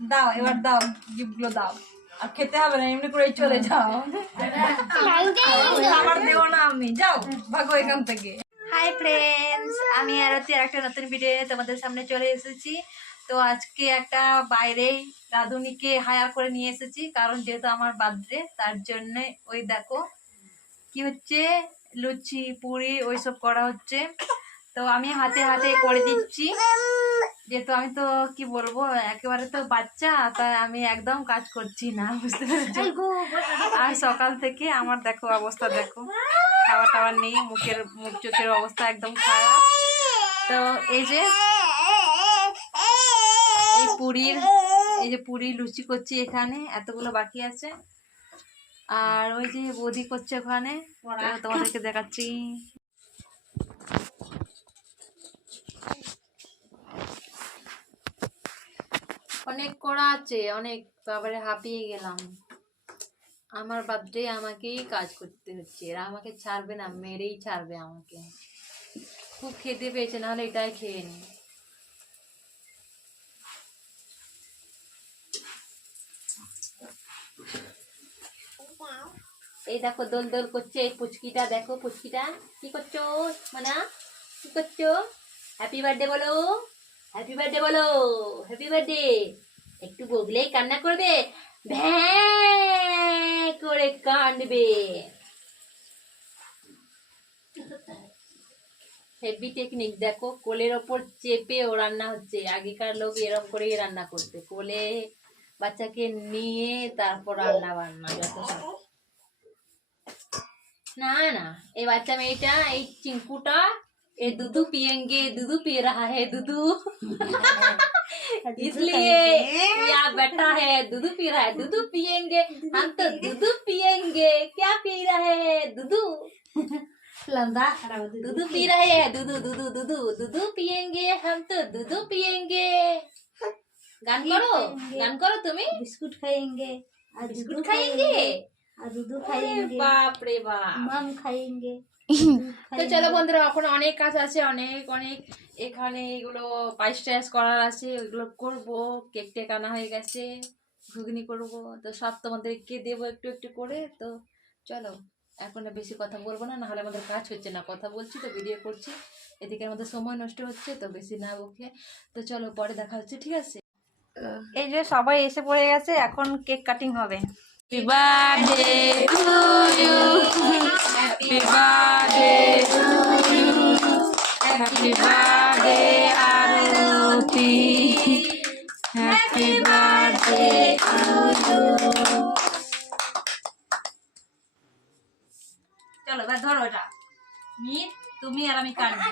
দাও এবার দাও, গিফটগুলো দাও। আর খেতে হবে না, এমনি করেই চলে যাও। আমার দেবো না আমি, যাও ভাগো এখান থেকে। হাই ফ্রেন্ডস, আমি আরতি আর একটা নতুন ভিডিও তোমাদের সামনে চলে এসেছি। তো আজকে একটা বাইরেই রাঁধুনিকে হায়ার করে নিয়ে এসেছি, কারণ যেহেতু আমার বার্থডে, তার জন্য ওই দেখো কি হচ্ছে, লুচি পুরি ওইসব করা হচ্ছে। তো আমি হাতে হাতে করে দিচ্ছি, যেহেতু আমি তো কি বলবো একেবারে তো বাচ্চা, তাই আমি একদম কাজ করছি না, বুঝতে পেরেছি। আর সকাল থেকে আমার দেখো অবস্থা, দেখো খাবার টাবার নেই, মুখ চোখের অবস্থা একদম খারাপ। তো এই যে এই যে পুরি লুচি করছি এখানে, এতগুলো বাকি আছে। আর ওই যে বৌদি করছে ওখানে, তোমাদেরকে দেখাচ্ছি। অনেক করা আছে, অনেক, তারপরে হাঁপিয়ে গেলাম। আমার বার্থডে আমাকেই কাজ করতে হচ্ছে, এরা আমাকে ছাড়বে না, মেরেই ছাড়বে আমাকে। খুব খেতে পেয়েছে, নাহলে এটাই খেয়ে নি। এই দেখো দোল দোল করছে এই পুচকিটা, দেখো পুচকিটা কি করছো মানা, কি করছো? হ্যাপি বার্থডে বলো, হ্যাপি বার্থডে বলো, হ্যাপি বার্থডে। একটু বগলেই কান্না করবে, ভ্যাঁ করে কাঁদবে। হেভি টেকনিক, দেখো কোলের ওপর চেপে ও রান্না হচ্ছে। আগেকার লোক এরকম করেই রান্না করতে, কোলে বাচ্চাকে নিয়ে তারপর রান্না বান্না যত সব। ना ना ये बच्चा मेटा ये चिंकुटा ये दूधू पियेंगे, दूधू पी रहा है दूधू इसलिए या बेटा है दूधू पी रहा है, दूधू पियेंगे हम तो दूधू पियेंगे। क्या पी रहे हैं? दूधू लंदा दूधू पी रहे हैं, दूधू दूधू दूधू दूधू पियेंगे हम तो दूधू पियेंगे। गान करो तुम्हें। बिस्कुट खाएंगे, बिस्कुट खाएंगे, दूध खाएंगे, बाप रे बाप, माम खाएंगे। তো চলো বন্ধুরা, এখন অনেক কাজ আছে, অনেক অনেক এখানে এগুলো পায়েস টায়েস করার আছে, ওইগুলো করবো। কেক টেক আনা হয়ে গেছে, ঘুগনি করবো, তো সব তোমাদেরকে দেবো একটু একটু করে। তো চলো, এখন বেশি কথা বলবো না, নাহলে আমাদের কাজ হচ্ছে না। কথা বলছি তো ভিডিও করছি, এদিকে আমাদের সময় নষ্ট হচ্ছে, তো বেশি না বকে। তো চলো পরে দেখা হচ্ছে, ঠিক আছে? এই যে সবাই এসে পড়ে গেছে, এখন কেক কাটিং হবে। Happy birthday to you. Happy birthday to you. Happy birthday Aruti. Happy birthday to you. চলো এবার ধরো এটা, মিট তুমি আর আমি কাটবো।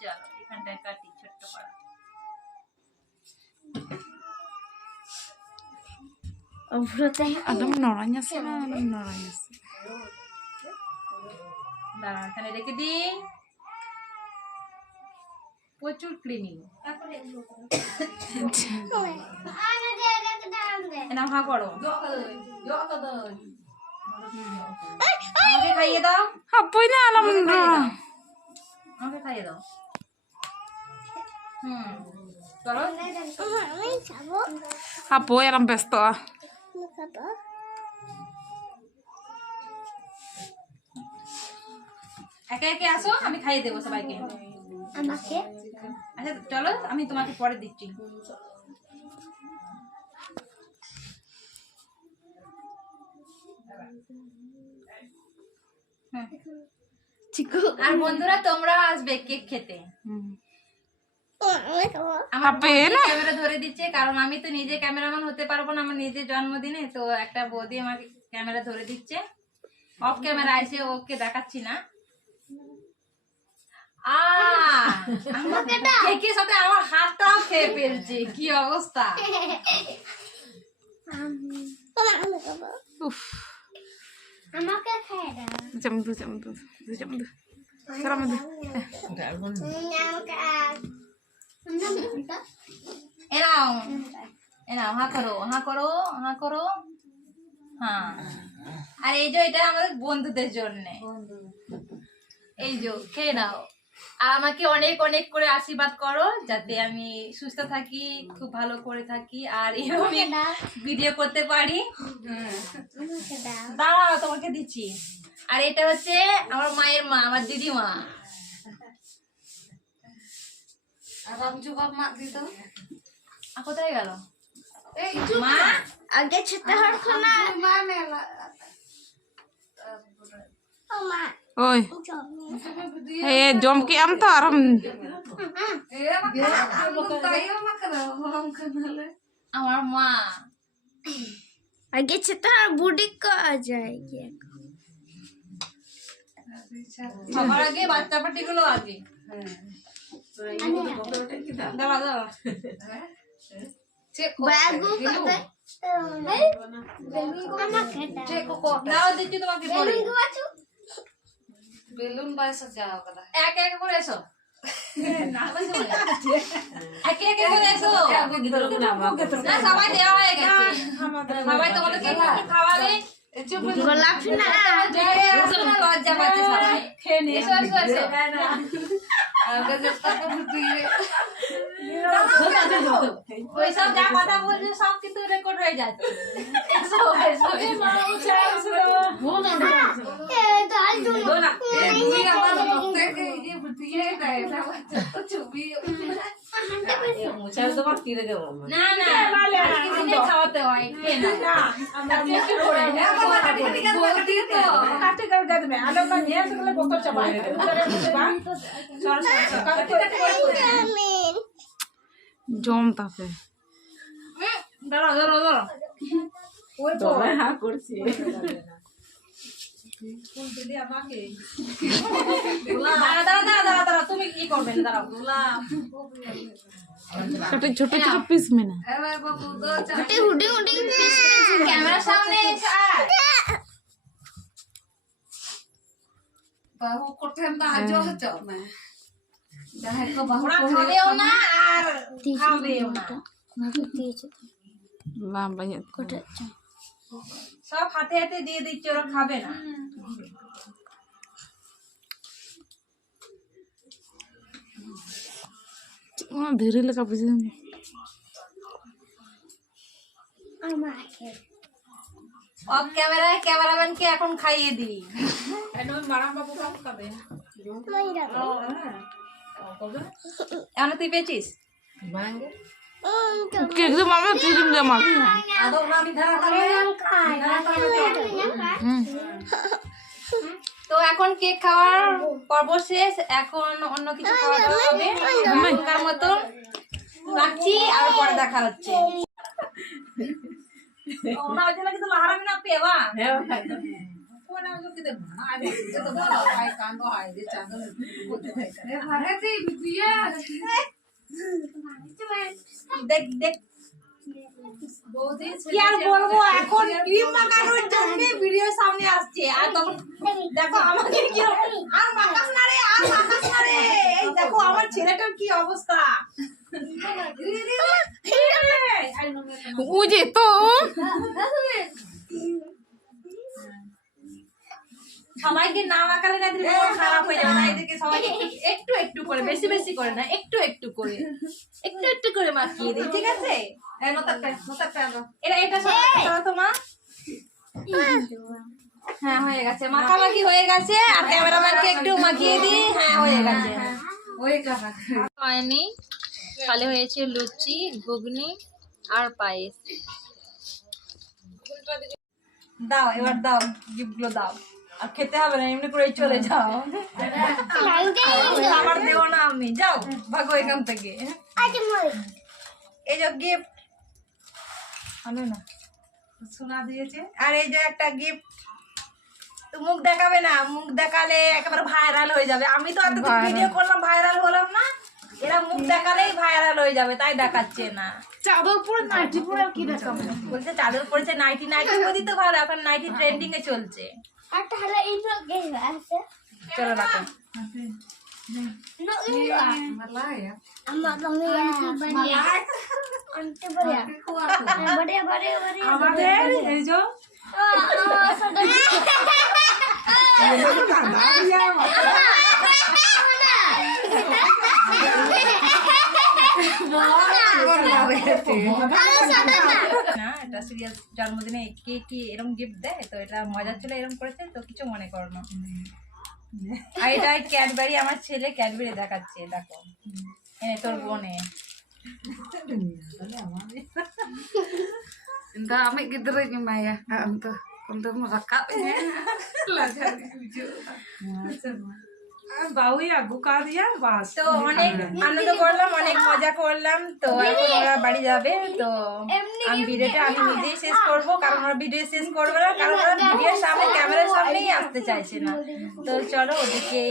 চলো এখানটায় কাটি ছোট্ট করে। Berarti ada menoranya sih, ada menoranya sih. দাঁড়া এখানে রেখে দিই, প্রচুর ক্লিনিং। নাম হা করো, আমাকে খাইয়ে দাও। Apa ini alam menor? আমাকে খাইয়ে দাও। চলো Apa alam pesta? একে একে আসো, আমি খাইয়ে দেবো সবাইকে। আমাকে আচ্ছা চলো, আমি তোমাকে পরে দিচ্ছি। আর বন্ধুরা তোমরা আসবে কেক খেতে। আমার ক্যামেরা ধরে দিচ্ছে, কারণ আমি তো নিজে ক্যামেরাম্যান হতে পারবো না আমার নিজের জন্মদিনে। তো একটা বৌদি আমাকে ক্যামেরা ধরে দিচ্ছে, অফ ক্যামেরা এসে ওকে দেখাচ্ছি না। কেকের সাথে আমার হাতটাও খেয়ে ফেলছে, কি অবস্থা। আমাকে খাইয়ে দাও। Jam tu. Salam tu. এনাও এনাও, হা করো হা করো হা করো। হ্যাঁ, আর এই যে এটা আমাদের বন্ধুদের জন্য, এই যে খেয়ে নাও। আর আমাকে অনেক অনেক করে আশীর্বাদ করো যাতে আমি সুস্থ থাকি, খুব ভালো করে থাকি আর এভাবে ভিডিও করতে পারি। দাঁড়াও তোমাকে দিচ্ছি। আর এটা হচ্ছে আমার মায়ের মা, আমার দিদিমা। কোথায় গেল মা? আগে ছোট হড়খো না Ôi, hey, jom ki am to aram. আমার মা আগে ছোট হড় বুড়ি কো আ যায়গে সবার আগে বাচ্চা পাটি গুলো আগে। দাঁড়া দাঁড়া বাগু কত দাও দিচ্ছি তোমাকে পরে। বেলুন বাচু বেলুন বাইসা যাও কথা এক এক করে এসো, একে একে করে এসো। না সবাই দেওয়া হয়ে গেছে, সবাই তোমাদের কে খাওয়াবে। গোলাপ না লজ্জা পাচ্ছে সবাই। এসো এসো এসো। ওইসব যা কথা বলছে সব কিন্তু রেকর্ড হয়ে যাচ্ছে। এসো এসো না না আজকে দিনে খাওয়াতে হয়, খেয়ে নাও। একটু করে Jom tape. দাঁড়াও দাঁড়াও দাঁড়াও। দাঁড়া দাঁড়া দাঁড়া দাঁড়া দাঁড়া, তুমি কি করবেন? দাঁড়াও छोटे छोटे छोटे पीस में ना. হুডি হুডি হুডি ক্যামেরার সামনে এসে আয়। বাহু কোঠেন না আজও হচ্ছে না যাই কো বাহু ওরা খাবেও না আর খাবেও না, Lah banyak. সব হাতে হাতে দিয়ে দিচ্ছে, ওরা খাবে না। Cuma diri leka pisa. আমাকে অফ ক্যামেরায় ক্যামেরাম্যানকে এখন খাইয়ে দিই। এখন তুই পেয়েছিস? Kayak gitu mama kirim dia mak. তো এখন কেক খাওয়ার পর্ব শেষ, এখন অন্য কিছু খাওয়া দাওয়া হবে। এখনকার মতো রাখছি, আর পরে দেখা হচ্ছে। ওনা ওজনে কিন্তু লাহারামি না পেবা কোনা ওজনে কিন্তু আরে তো বড় আই কাঙ্গ আই যে চাঁদন করতে থাকে এ হারে দি বিয়া দেখ দেখ কি আর বলবো, এখন ক্রিম মাখানোর জন্য ভিডিও সামনে আসছে। আর তখন দেখো আমাকে কি আর মাখাস না রে, আর মাখাস না রে। এই দেখো আমার ছেলেটার কি অবস্থা। Uje to. সবাইকে না মাখালে না দিলে মন খারাপ হয়ে যাবে। না এদেরকে সবাইকে একটু একটু করে, বেশি বেশি করে না, একটু একটু করে, একটু একটু করে মাখিয়ে দিই, ঠিক আছে? এটা সব তোমার হ্যাঁ হয়ে গেছে, মাখামাখি হয়ে গেছে। আর ক্যামেরাম্যানকে একটু মাখিয়ে দিই। হ্যাঁ হয়ে গেছে। হয়নি, খালি হয়েছে লুচি, ঘুগনি আর পায়েস। দাও এবার দাও, গিফটগুলো দাও। আর খেতে হবে না, এমনি করে চলে যাও। আমার দেবো না আমি, যাও ভাগো এখান থেকে। এই যে গিফট আনো না, সোনা দিয়েছে। আর এই যে একটা গিফট, তো মুখ দেখাবে না, মুখ দেখালে একেবারে ভাইরাল হয়ে যাবে। আমি তো এত ভিডিও করলাম, ভাইরাল হলাম না। এরা মুখ দেখালেই ভাইরাল হয়ে যাবে, তাই দেখাচ্ছে না। চাদর পরে নাইটি পরে কি দেখাবো? বলছে চাদর পরেছে, নাইটি। নাইটি পরি তো ভালো, এখন নাইটি ট্রেন্ডিং এ চলছে। আর তাহলে এই ব্লগে আছে চলো রাখো। No, ini Malaya. Amak kami yang banyak. Ante banyak. Banyak, banyak, banyak. আমাদের এই যে Saudara. না এটা সিরিয়াস জন্মদিনে কে কি এরকম গিফট দেয়, তো এটা মজার ছিল এরকম করেছে, তো কিছু মনে করো না। আর এটা ক্যাডবেরি, আমার ছেলে ক্যাডবেরি দেখাচ্ছে, দেখো তোর বোনে। Entah ambil gidere ni Maya. Untuk merekap ini. Lajar hijau. তো অনেক আনন্দ করলাম, অনেক মজা করলাম। তো এখন ওরা বাড়ি যাবে, তো আমি ভিডিওটা আমি নিজেই শেষ করবো, কারণ ওরা ভিডিও শেষ করবে না, কারণ ওরা ভিডিওর সামনে ক্যামেরার সামনেই আসতে চাইছে না। তো চলো ওদেরকে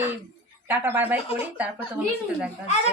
টাটা বাই বাই করি, তারপর তোমাদের সাথে দেখা হচ্ছে।